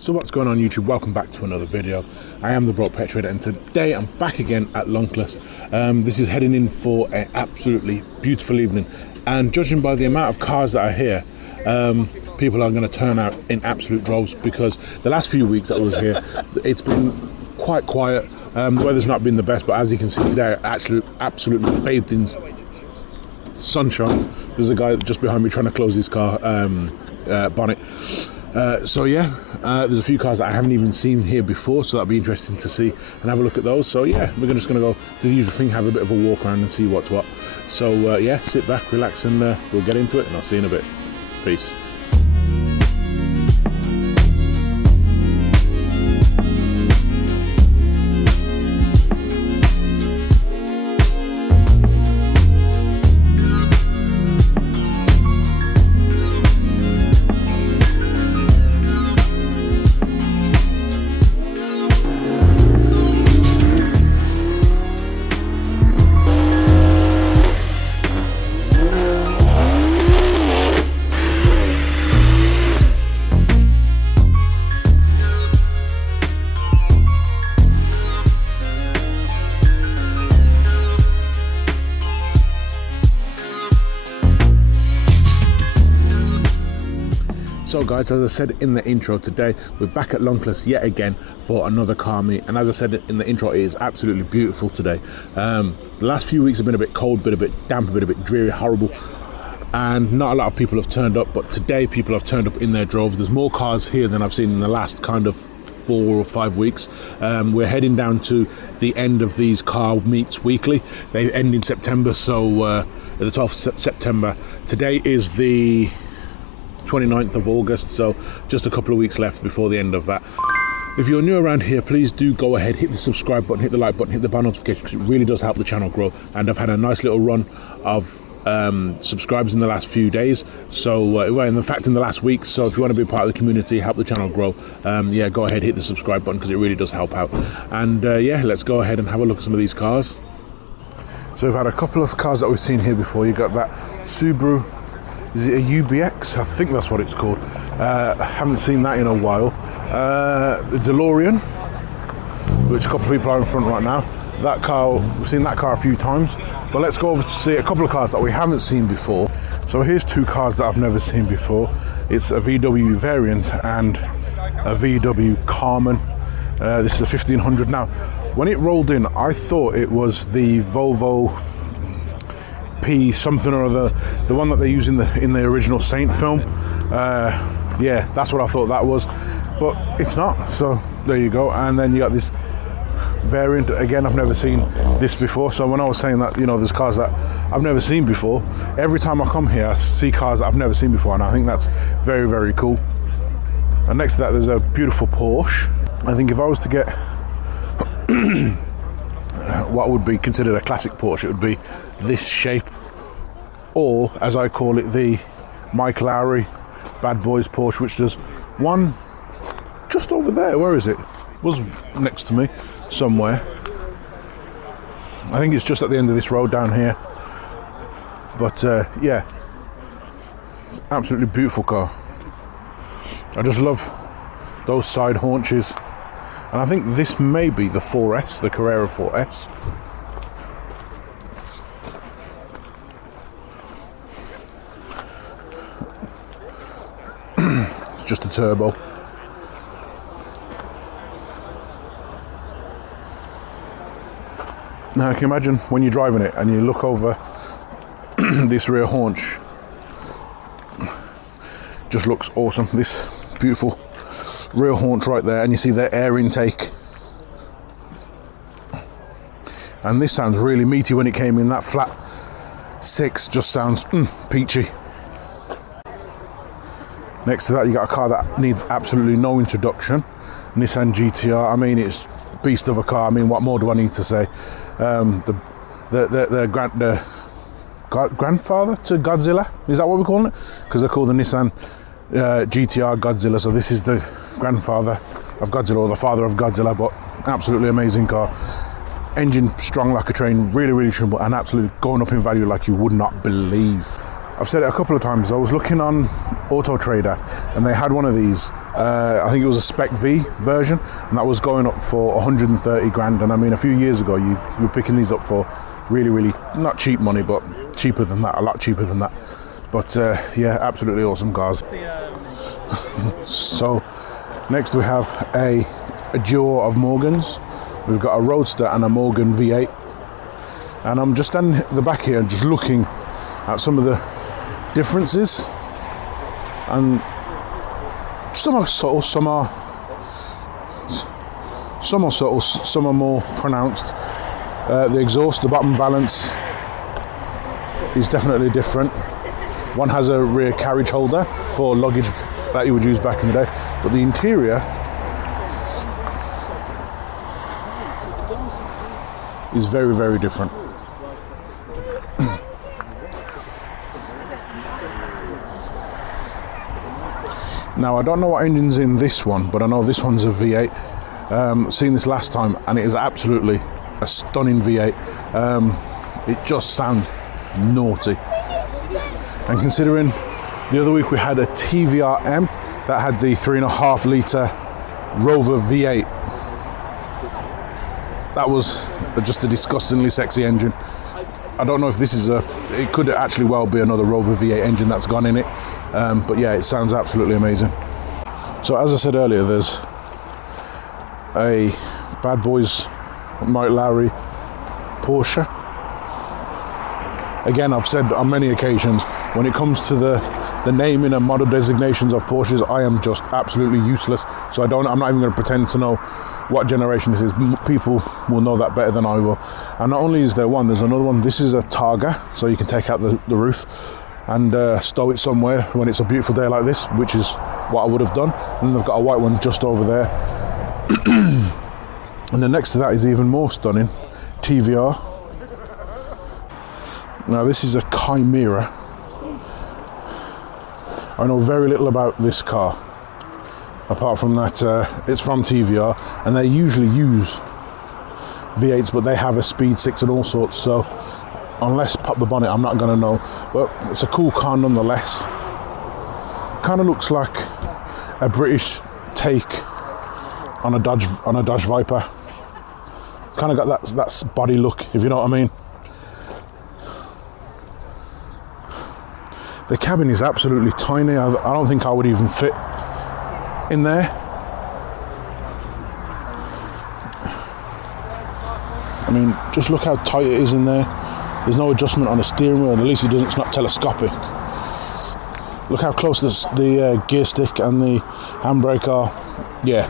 So what's going on YouTube? Welcome back to another video. I am the Broke Pet Trader, and today I'm back again at Lonkless. This is heading in for an absolutely beautiful evening, and judging by the amount of cars that are here, people are going to turn out in absolute droves, because the last few weeks that I was here, it's been quite quiet. The weather's not been the best, but as you can see today, absolutely bathed in sunshine. There's a guy just behind me trying to close his car bonnet. So yeah, there's a few cars that I haven't even seen here before, so that'll be interesting to see and have a look at those. So yeah, we're just going to go do the usual thing, have a bit of a walk around and see what's what. So yeah, sit back, relax, and we'll get into it, and I'll see you in a bit. Peace. So guys, as I said in the intro, today we're back at Lonkless yet again for another car meet, and as I said in the intro, it is absolutely beautiful today. The last few weeks have been a bit cold, a bit damp, a bit dreary, horrible, and not a lot of people have turned up, but today people have turned up in their droves. There's more cars here than I've seen in the last kind of 4 or 5 weeks. We're heading down to the end of these car meets weekly. They end in September, so the 12th of September. Today is the 29th of August, so just a couple of weeks left before the end of that. If you're new around here, please do go ahead, hit the subscribe button, hit the like button, hit the bell notification, because it really does help the channel grow. And I've had a nice little run of subscribers in the last few days, so well, in fact in the last week. So if you want to be part of the community, help the channel grow, yeah, go ahead, hit the subscribe button, because it really does help out. And yeah, let's go ahead and have a look at some of these cars. So we've had a couple of cars that we've seen here before. You got that Subaru, is it a UBX? I think that's what it's called. I haven't seen that in a while. The DeLorean, which a couple of people are in front right now. That car, we've seen that car a few times. But let's go over to see a couple of cars that we haven't seen before. So here's 2 cars that I've never seen before. It's a VW variant and a VW Carmen. This is a 1500. Now, when it rolled in, I thought it was the Volvo P something or other, the one that they use in the original Saint film. Yeah, that's what I thought that was, but it's not. So there you go. And then you got this variant again. I've never seen this before. So when I was saying that, you know, there's cars that I've never seen before, every time I come here I see cars that I've never seen before, and I think that's very, very cool. And next to that there's a beautiful Porsche. I think if I was to get what would be considered a classic Porsche, it would be this shape, or as I call it, the Mike Lowry Bad Boys Porsche, which there's one just over there. Where is it? Was next to me somewhere. I think it's just at the end of this road down here. But yeah, it's an absolutely beautiful car. I just love those side haunches. And I think this may be the 4S, the Carrera 4S. It's just a turbo. Now, can you imagine when you're driving it and you look over this rear haunch? Just looks awesome. This beautiful rear haunch right there, and you see the air intake, and this sounds really meaty when it came in. That flat 6 just sounds peachy. Next to that you got a car that needs absolutely no introduction, Nissan GTR. I mean, it's a beast of a car. I mean, what more do I need to say? The grandfather to Godzilla, is that what we're calling it? Because they're called the Nissan GTR Godzilla, so this is the grandfather of Godzilla, or the father of Godzilla. But absolutely amazing car. Engine strong like a train, really, really simple, and absolutely going up in value like you would not believe. I've said it a couple of times. I was looking on Auto Trader and they had one of these I think it was a Spec V version, and that was going up for 130 grand. And I mean, a few years ago, you were picking these up for really, not cheap money, but cheaper than that, a lot cheaper than that. But yeah, absolutely awesome cars. So next we have a duo of Morgans. We've got a Roadster and a Morgan V8. And I'm just standing at the back here and just looking at some of the differences. And some are subtle, some are subtle, some are more pronounced. The exhaust, the bottom valance is definitely different. One has a rear carriage holder for luggage that you would use back in the day, but the interior is very different. Now, I don't know what engine's in this one, but I know this one's a V8. Seen this last time, and it is absolutely a stunning V8. It just sounds naughty. And considering the other week we had a TVR-M that had the 3.5 litre Rover V8, that was just a disgustingly sexy engine. I don't know if this is it could actually well be another Rover V8 engine that's gone in it. But yeah, it sounds absolutely amazing. So as I said earlier, there's a Bad Boys Mike Lowry Porsche. Again, I've said on many occasions, when it comes to the naming and model designations of Porsches, I am just absolutely useless. So I'm not even going to pretend to know what generation this is. People will know that better than I will. And not only is there one, there's another one. This is a Targa, so you can take out the roof and stow it somewhere when it's a beautiful day like this, which is what I would have done. And then they've got a white one just over there. And then next to that is even more stunning, TVR. Now this is a Chimera. I know very little about this car, apart from that it's from TVR, and they usually use V8s, but they have a Speed 6 and all sorts, so unless pop the bonnet, I'm not going to know. But it's a cool car nonetheless. Kind of looks like a British take on a Dodge Viper. Kind of got that body look, if you know what I mean. The cabin is absolutely tiny. I don't think I would even fit in there. I mean, just look how tight it is in there. There's no adjustment on the steering wheel, and at least it's not telescopic. Look how close the gear stick and the handbrake are. Yeah.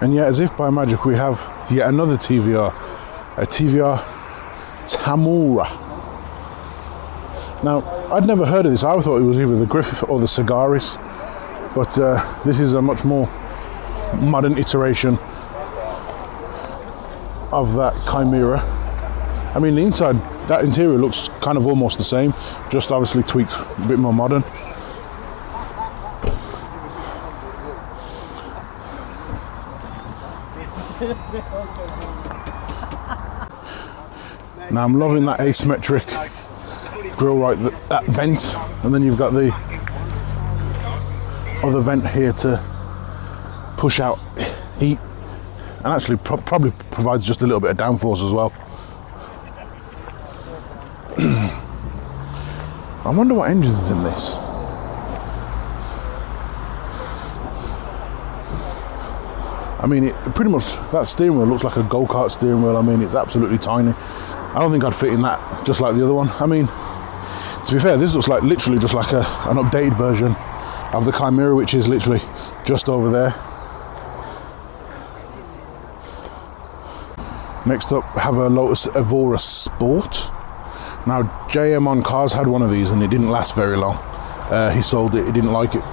And yet, as if by magic, we have yet another TVR, a TVR Tamura. Now, I'd never heard of this. I thought it was either the Griffith or the Cigaris, but this is a much more modern iteration of that Chimera. I mean, the inside, that interior looks kind of almost the same, just obviously tweaked a bit more modern. Now I'm loving that asymmetric grille, right, that vent, and then you've got the other vent here to push out heat, and actually probably provides just a little bit of downforce as well. I wonder what engine's in this. I mean, it pretty much, that steering wheel looks like a go-kart steering wheel. I mean, it's absolutely tiny. I don't think I'd fit in that, just like the other one. I mean, to be fair, this looks like literally just like an updated version of the Chimera, which is literally just over there. Next up, have a Lotus Evora Sport. Now, JM on Cars had one of these and it didn't last very long. He sold it, he didn't like it.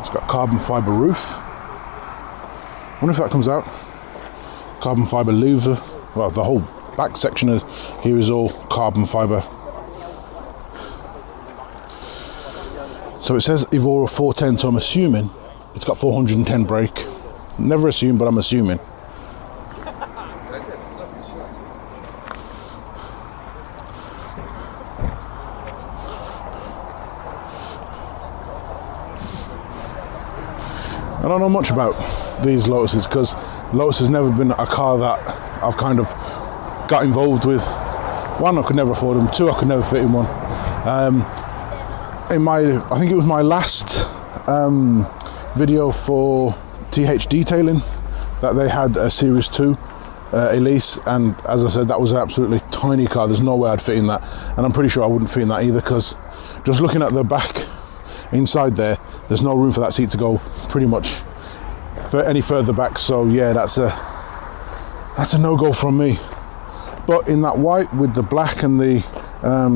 It's got carbon fibre roof. Wonder if that comes out. Carbon fibre louver. Well, the whole back section here is all carbon fibre. So it says Evora 410, so I'm assuming it's got 410 brake. Never assume, but I'm assuming. I don't know much about these Lotuses because Lotus has never been a car that I've kind of got involved with. One, I could never afford them. Two, I could never fit in one. I think it was my last video for TH Detailing that they had a Series 2 Elise, and as I said, that was an absolutely tiny car. There's no way I'd fit in that, and I'm pretty sure I wouldn't fit in that either because just looking at the back inside there's no room for that seat to go pretty much any further back. So yeah, that's a no-go from me. But in that white with the black and the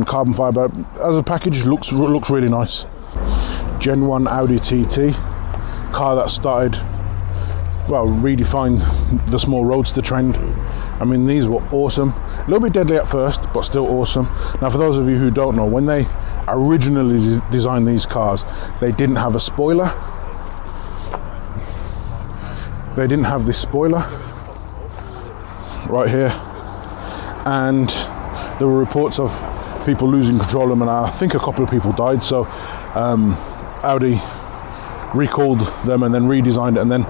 carbon fibre as a package, looks really nice. Gen 1 Audi TT, car that started, well, redefined the small roadster trend. I mean, these were awesome. A little bit deadly at first, but still awesome. Now, for those of you who don't know, when they originally designed these cars, they didn't have a spoiler. They didn't have this spoiler right here, and there were reports of people losing control of them, and I think a couple of people died. So Audi recalled them and then redesigned it, and then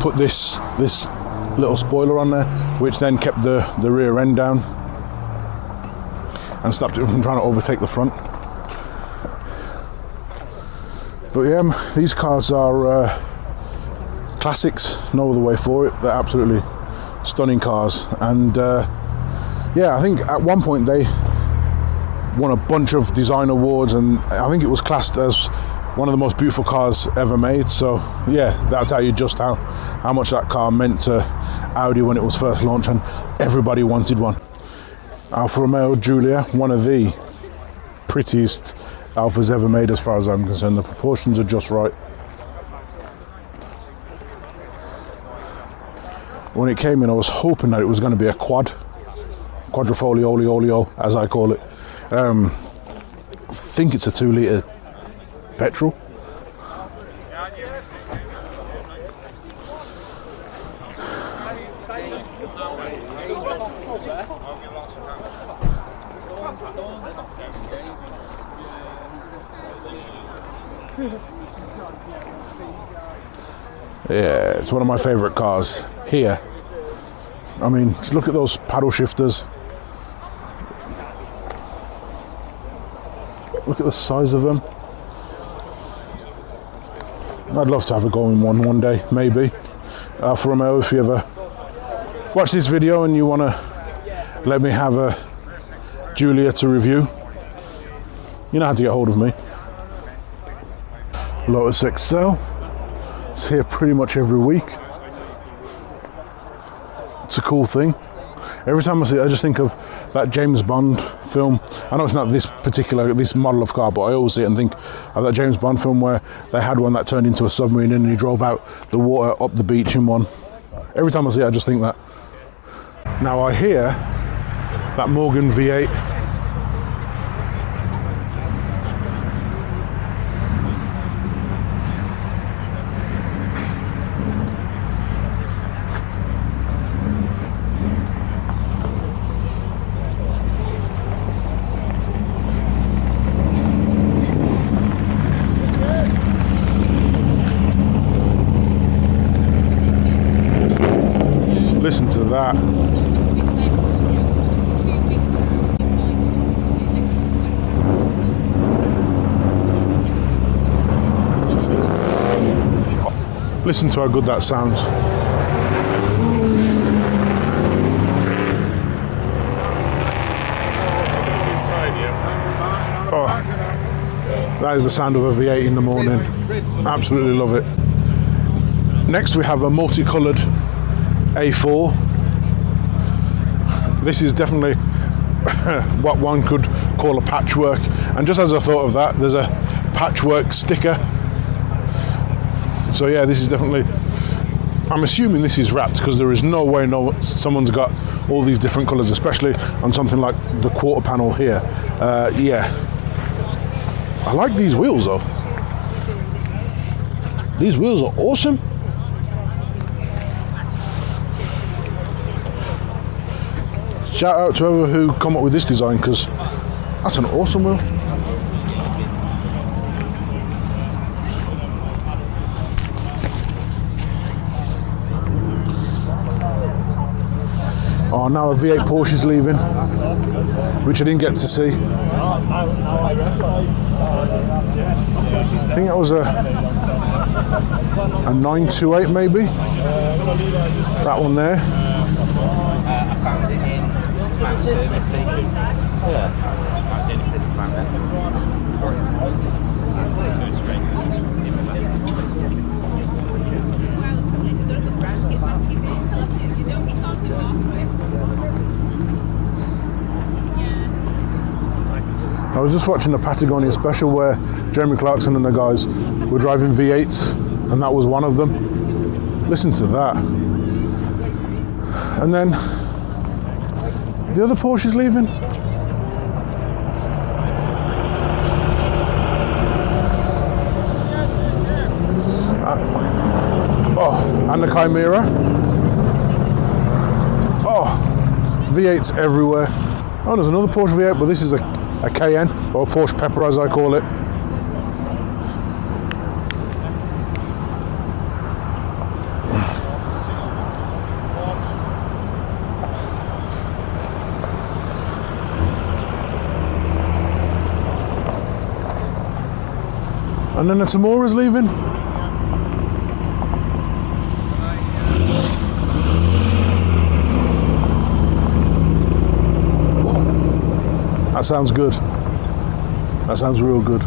put this little spoiler on there, which then kept the rear end down and stopped it from trying to overtake the front. But yeah, these cars are classics, no other way for it. They're absolutely stunning cars, and yeah, I think at one point they won a bunch of design awards, and I think it was classed as one of the most beautiful cars ever made. So yeah, that'll tell you just how much that car meant to Audi when it was first launched, and everybody wanted one. Alfa Romeo Giulia, one of the prettiest Alfas ever made as far as I'm concerned. The proportions are just right. When it came in, I was hoping that it was going to be a quadrifoglio olio, as I call it. I think it's a 2-litre petrol. Yeah, it's one of my favourite cars here. I mean, just look at those paddle shifters. Look at the size of them. I'd love to have a go in one day, maybe. Alfa Romeo, if you ever watch this video and you want to let me have a Giulia to review, you know how to get hold of me. Lotus XL. It's here pretty much every week. It's a cool thing. Every time I see it, I just think of that James Bond film. I know it's not this model of car, but I always see it and think of that James Bond film where they had one that turned into a submarine and he drove out the water up the beach in one. Every time I see it, I just think that. Now I hear that Morgan V8 Listen to that. Listen to how good that sounds. Oh, that is the sound of a V8 in the morning. Absolutely love it. Next we have a multicolored A4. This is definitely what one could call a patchwork, and just as I thought of that, there's a patchwork sticker. So yeah, this is definitely, I'm assuming this is wrapped because there is no way someone's got all these different colours, especially on something like the quarter panel here. Yeah, I like these wheels though. These wheels are awesome. Shout out to whoever who come up with this design, because that's an awesome wheel. Oh, now a V8 Porsche is leaving, which I didn't get to see. I think that was a 928 maybe. That one there. I was just watching the Patagonia special where Jeremy Clarkson and the guys were driving V8s, and that was one of them. Listen to that. And then the other Porsche's leaving. Oh, and the Chimera. Oh, V8s everywhere. Oh, there's another Porsche V8, but this is a Cayenne, or a Porsche Pepper as I call it. And then the Tamura's leaving. That sounds good. That sounds real good.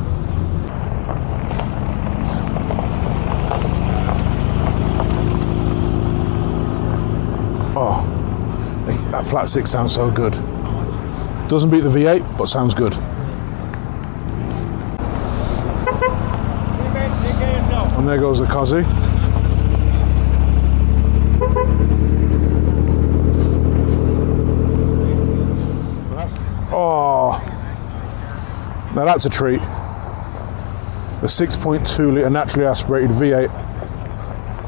Oh, that flat six sounds so good. Doesn't beat the V8, but sounds good. And there goes the Cozzy. Oh, now that's a treat. The 6.2 litre naturally aspirated V8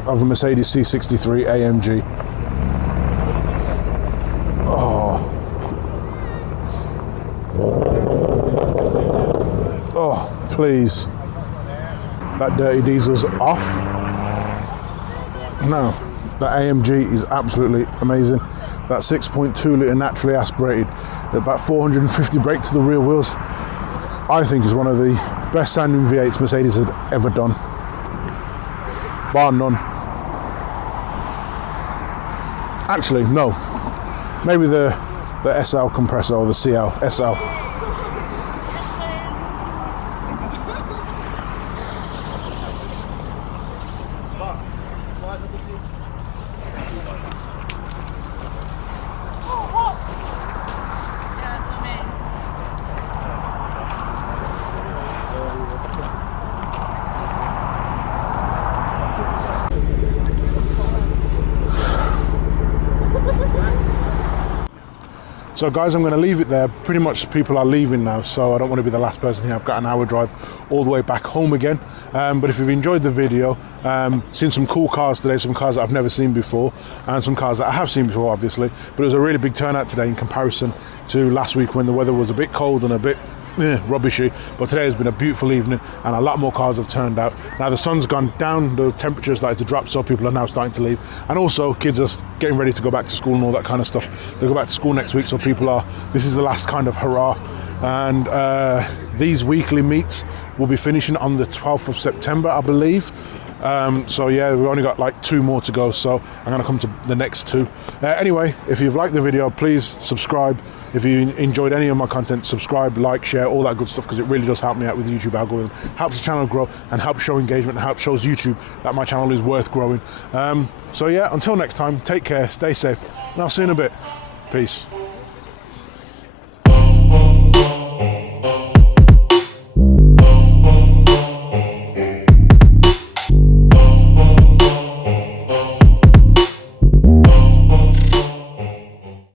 of a Mercedes C63 AMG. Oh. Oh, please. That dirty diesel's off. No, that AMG is absolutely amazing. That 6.2 litre naturally aspirated, about 450 brake to the rear wheels, I think is one of the best sounding V8s Mercedes had ever done, bar none. Actually, no, maybe the SL compressor or the CL, SL. So guys, I'm going to leave it there. Pretty much people are leaving now, so I don't want to be the last person here. I've got an hour drive all the way back home again. But if you've enjoyed the video, seen some cool cars today, some cars that I've never seen before, and some cars that I have seen before, obviously. But it was a really big turnout today in comparison to last week when the weather was a bit cold and a bit rubbishy. But today has been a beautiful evening, and a lot more cars have turned out. Now the sun's gone down, the temperature's started to drop, so people are now starting to leave. And also kids are getting ready to go back to school and all that kind of stuff. They go back to school next week, so people are, this is the last kind of hurrah. And these weekly meets will be finishing on the 12th of September, I believe. So yeah, we've only got like 2 more to go, so I'm going to come to the next 2. Anyway, if you've liked the video, please subscribe. If you enjoyed any of my content, subscribe, like, share, all that good stuff, because it really does help me out with the YouTube algorithm, helps the channel grow, and helps show engagement, and helps shows YouTube that my channel is worth growing. So yeah, until next time, take care, stay safe, and I'll see you in a bit. Peace.